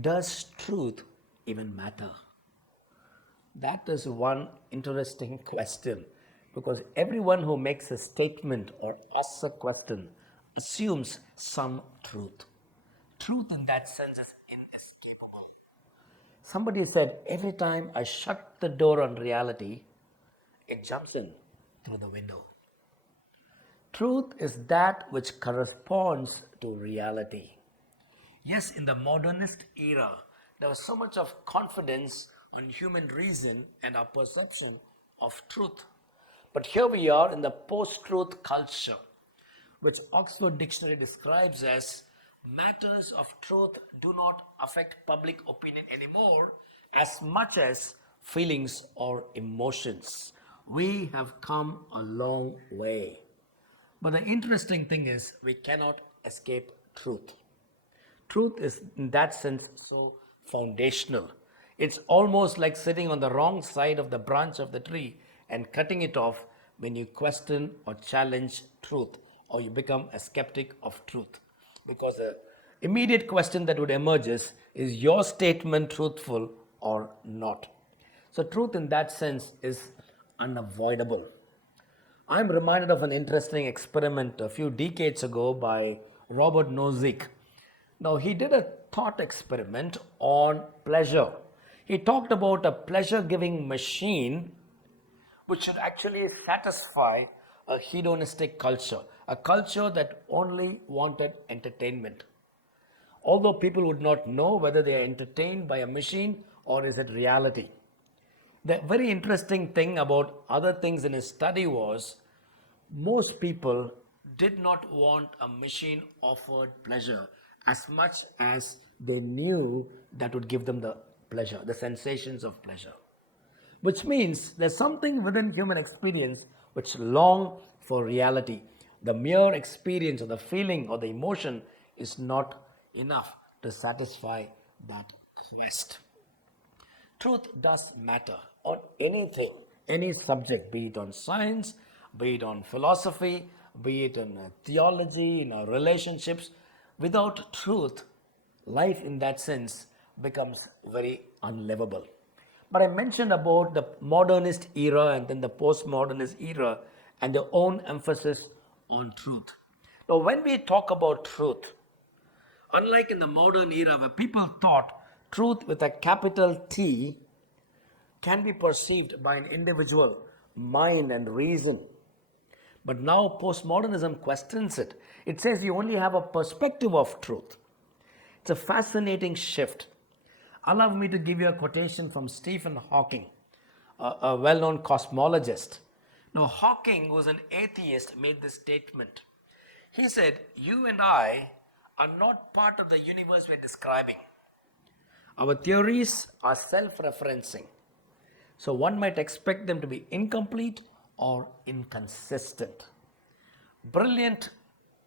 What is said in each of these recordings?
Does truth even matter? That is one interesting question because everyone who makes a statement or asks a question assumes some truth. Truth in that sense is inescapable. Somebody said, every time I shut the door on reality, it jumps in through the window. Truth is that which corresponds to reality. Yes, in the modernist era, there was so much of confidence on human reason and our perception of truth. But here we are in the post truth culture, which Oxford Dictionary describes as matters of truth do not affect public opinion anymore as much as feelings or emotions. We have come a long way. But the interesting thing is, we cannot escape truth. Truth is, in that sense, so foundational. It's almost like sitting on the wrong side of the branch of the tree and cutting it off when you question or challenge truth or you become a skeptic of truth. Because the immediate question that would emerge is your statement truthful or not? So, truth in that sense is unavoidable. I'm reminded of an interesting experiment a few decades ago by Robert Nozick. Now, he did a thought experiment on pleasure. He talked about a pleasure giving machine which should actually satisfy a hedonistic culture, a culture that only wanted entertainment. Although people would not know whether they are entertained by a machine or is it reality. The very interesting thing about other things in his study was most people did not want a machine offered pleasure as much as they knew that would give them the pleasure, the sensations of pleasure. Which means there's something within human experience which long for reality. The mere experience or the feeling or the emotion is not enough to satisfy that quest. Truth does matter on anything, any subject, be it on science, be it on philosophy, be it in theology, in our relationships. Without truth, life in that sense becomes very unlivable. But I mentioned about the modernist era and then the postmodernist era and their own emphasis on truth. Now, when we talk about truth, unlike in the modern era where people thought truth with a capital T can be perceived by an individual mind and reason. But now postmodernism questions it. It says you only have a perspective of truth. It's a fascinating shift. Allow me to give you a quotation from Stephen Hawking, a well known cosmologist. Now, Hawking, who was an atheist, made this statement. He said, you and I are not part of the universe we're describing. Our theories are self referencing. So one might expect them to be incomplete or inconsistent. Brilliant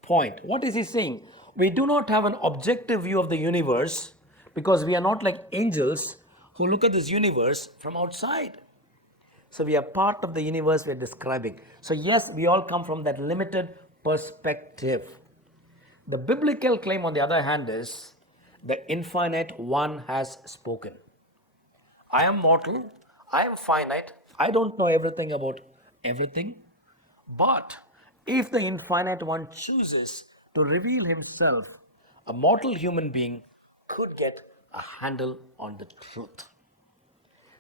point. What is he saying? We do not have an objective view of the universe because we are not like angels who look at this universe from outside. So we are part of the universe we are describing. So yes, we all come from that limited perspective. The biblical claim, on the other hand, is the infinite one has spoken. I am mortal, I am finite, I don't know everything about everything. But if the infinite one chooses to reveal himself, a mortal human being could get a handle on the truth.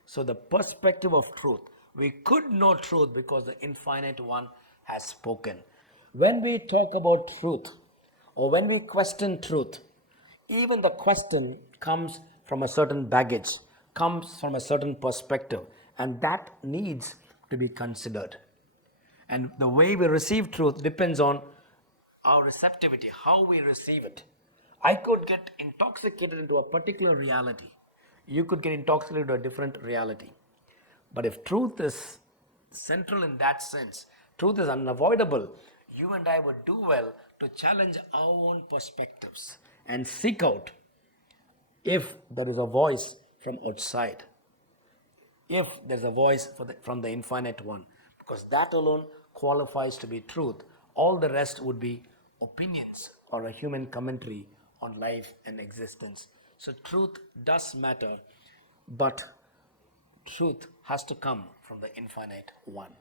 So, the perspective of truth, we could know truth because the infinite one has spoken. When we talk about truth or when we question truth, even the question comes from a certain baggage, comes from a certain perspective, and that needs to be considered. And the way we receive truth depends on our receptivity, how we receive it. I could get intoxicated into a particular reality. You could get intoxicated into a different reality. But if truth is central in that sense, truth is unavoidable, you and I would do well to challenge our own perspectives and seek out if there is a voice from outside, if there's a voice from the infinite one, because that alone qualifies to be truth. All the rest would be opinions or a human commentary on life and existence. So truth does matter, but truth has to come from the infinite one.